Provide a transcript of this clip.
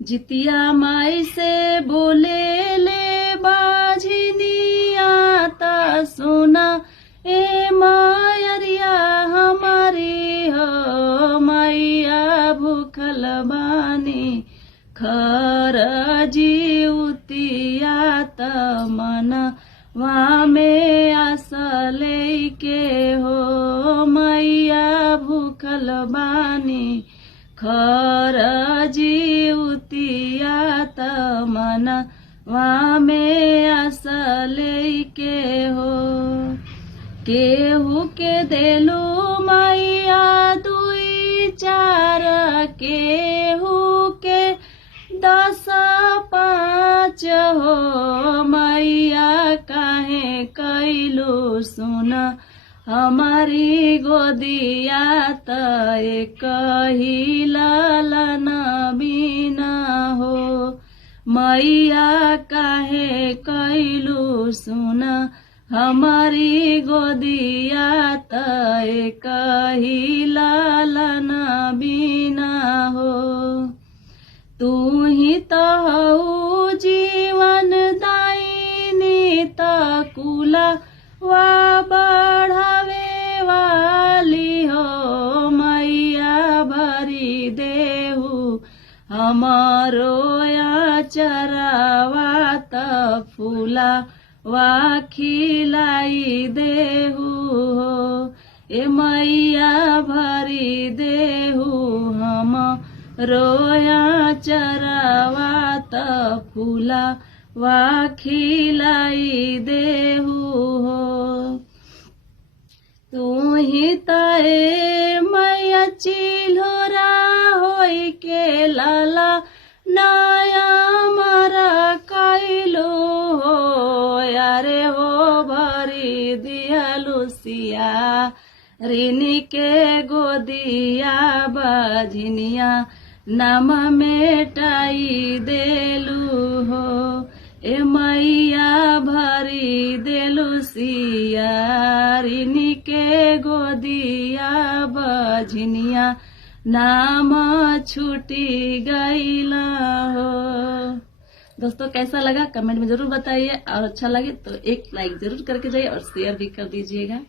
जितिया माई से बोले ले बाझिनिया ता सुना ए मायरिया हमारी हो मैया भूखल बानी खर जीवतिया त मनवा में आसले के हो मैया भूखल बानी खर जीवतिया त मनवा में आसले के हो केहू के देलू मैया दुई चार केहू के 10 5 हो मैया काहे कैलू सुन हमारी गोदिया त एक ही लालन बिना हो मैया काहे कैलू सुन हमारी गोदिया त एक ही लालन बिना हो तू ही तो हऊ जीवन दायिनी त कुला वा बढ़ावे वाली हो मैया भरी देहू हमारो या चरावा त फूला वा खिलाई देहू हो ए मैया भरी देहू हम रोया चरावा त फूला वा खिलाई देहू हो तू ही तए मैया चिल्होरा होई के लाला नया मरा कैलो हो यारे हो भरी दियालु सिया ऋणी के गोदिया बाझिनिया नाम मेटाई देलू हो ए मैया भरी देलू सिया ऋणी के गोदिया बाझिनिया नाम छूटी गईला हो। दोस्तों कैसा लगा कमेंट में जरूर बताइए और अच्छा लगे तो एक लाइक जरूर करके जाइए और शेयर भी कर दीजिएगा।